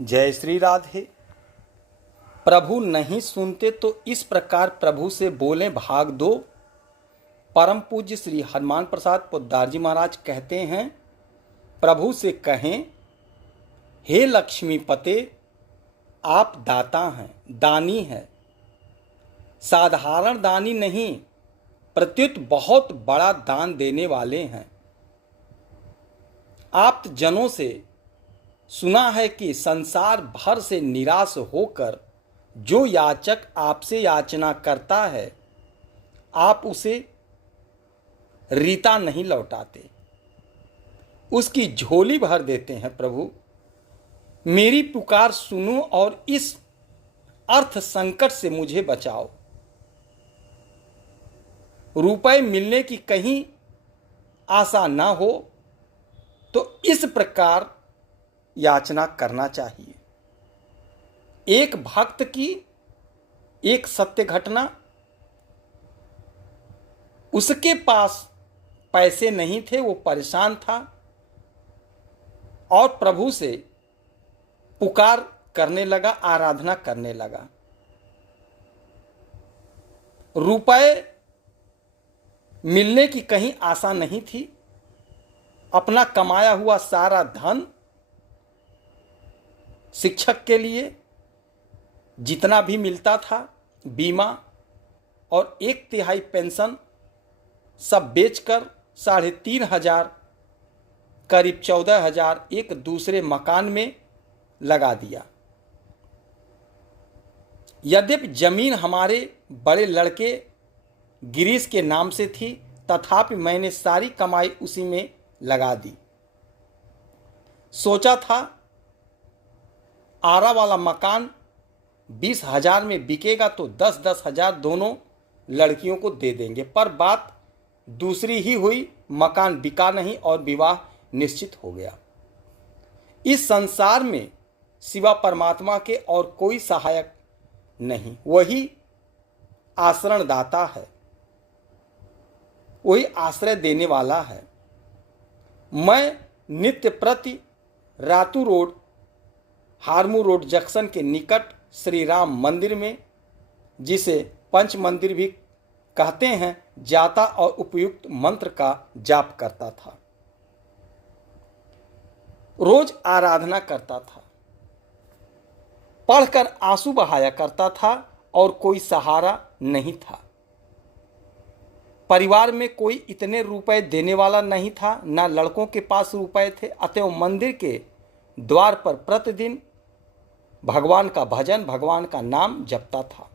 जय श्री राधे। प्रभु नहीं सुनते तो इस प्रकार प्रभु से बोले भाग दो। परम पूज्य श्री हनुमान प्रसाद पोद्दार जी महाराज कहते हैं, प्रभु से कहें, हे लक्ष्मीपते, आप दाता हैं, दानी हैं, साधारण दानी नहीं, प्रत्युत बहुत बड़ा दान देने वाले हैं। आप जनों से सुना है कि संसार भर से निराश होकर जो याचक आपसे याचना करता है, आप उसे रीता नहीं लौटाते, उसकी झोली भर देते हैं। प्रभु, मेरी पुकार सुनो और इस अर्थ संकट से मुझे बचाओ। रुपए मिलने की कहीं आशा ना हो तो इस प्रकार याचना करना चाहिए। एक भक्त की एक सत्य घटना, उसके पास पैसे नहीं थे, वो परेशान था और प्रभु से पुकार करने लगा, आराधना करने लगा। रुपए मिलने की कहीं आशा नहीं थी। अपना कमाया हुआ सारा धन शिक्षक के लिए जितना भी मिलता था, बीमा और 1/3 पेंशन सब बेचकर 3,500 करीब 14,000 एक दूसरे मकान में लगा दिया। यद्यपि जमीन हमारे बड़े लड़के गिरीश के नाम से थी, तथापि मैंने सारी कमाई उसी में लगा दी। सोचा था आरा वाला मकान 20,000 में बिकेगा तो 10-10 हजार दोनों लड़कियों को दे देंगे, पर बात दूसरी ही हुई। मकान बिका नहीं और विवाह निश्चित हो गया। इस संसार में सिवा परमात्मा के और कोई सहायक नहीं, वही आश्रयदाता है, वही आश्रय देने वाला है। मैं नित्य प्रति Ratu road, Harmu road junction के निकट श्री राम मंदिर में, जिसे पंच मंदिर भी कहते हैं, जाता और उपयुक्त मंत्र का जाप करता था। रोज आराधना करता था, पढ़कर आंसू बहाया करता था और कोई सहारा नहीं था। परिवार में कोई इतने रुपए देने वाला नहीं था, ना लड़कों के पास रुपए थे। अतएव मंदिर के द्वार पर प्रतिदिन भगवान का भजन, भगवान का नाम जपता था,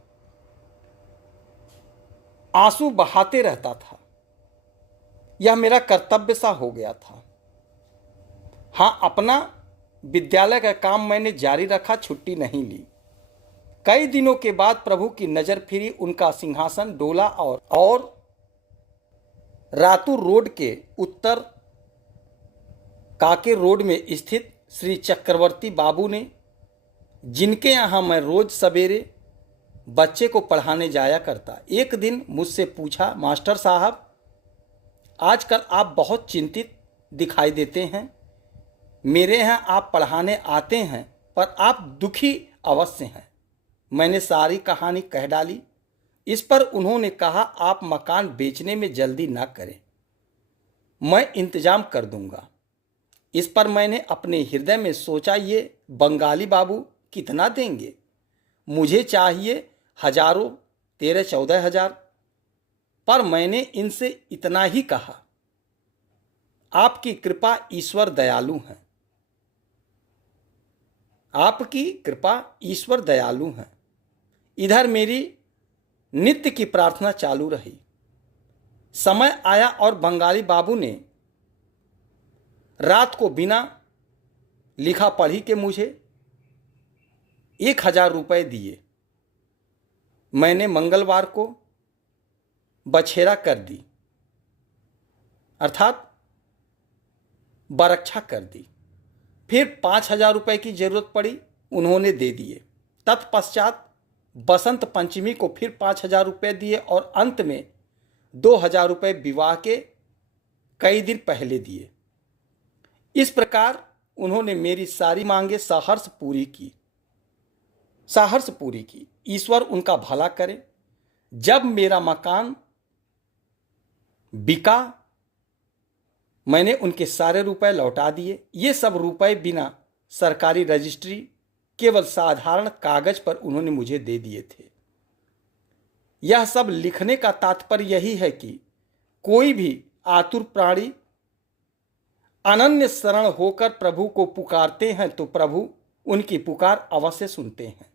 आंसू बहाते रहता था। यह मेरा कर्तव्य सा हो गया था। हाँ, अपना विद्यालय का काम मैंने जारी रखा, छुट्टी नहीं ली। कई दिनों के बाद प्रभु की नजर फिरी, उनका सिंहासन डोला और रातू रोड के उत्तर काके रोड में स्थित श्री चक्रवर्ती बाबू ने, जिनके यहाँ मैं रोज सवेरे बच्चे को पढ़ाने जाया करता, एक दिन मुझसे पूछा, मास्टर साहब, आजकल आप बहुत चिंतित दिखाई देते हैं। मेरे यहाँ आप पढ़ाने आते हैं पर आप दुखी अवश्य हैं। मैंने सारी कहानी कह डाली। इस पर उन्होंने कहा, आप मकान बेचने में जल्दी ना करें, मैं इंतजाम कर दूंगा। इस पर मैंने अपने हृदय में सोचा, ये बंगाली बाबू कितना देंगे, मुझे चाहिए हजारों, 13-14 हजार। पर मैंने इनसे इतना ही कहा, आपकी कृपा ईश्वर दयालु है, आपकी कृपा ईश्वर दयालु है। इधर मेरी नित्य की प्रार्थना चालू रही। समय आया और बंगाली बाबू ने रात को बिना लिखा पढ़ी के मुझे 1,000 रुपये दिए। मैंने मंगलवार को बछेरा कर दी, अर्थात बरक्षा कर दी। फिर 5,000 रुपये की जरूरत पड़ी, उन्होंने दे दिए। तत्पश्चात बसंत पंचमी को फिर 5,000 रुपये दिए और अंत में 2,000 रुपये विवाह के कई दिन पहले दिए। इस प्रकार उन्होंने मेरी सारी मांगे सहर्ष पूरी की। ईश्वर उनका भला करे। जब मेरा मकान बिका, मैंने उनके सारे रुपए लौटा दिए। ये सब रुपए बिना सरकारी रजिस्ट्री, केवल साधारण कागज पर उन्होंने मुझे दे दिए थे। यह सब लिखने का तात्पर्य यही है कि कोई भी आतुर प्राणी अनन्य शरण होकर प्रभु को पुकारते हैं तो प्रभु उनकी पुकार अवश्य सुनते हैं।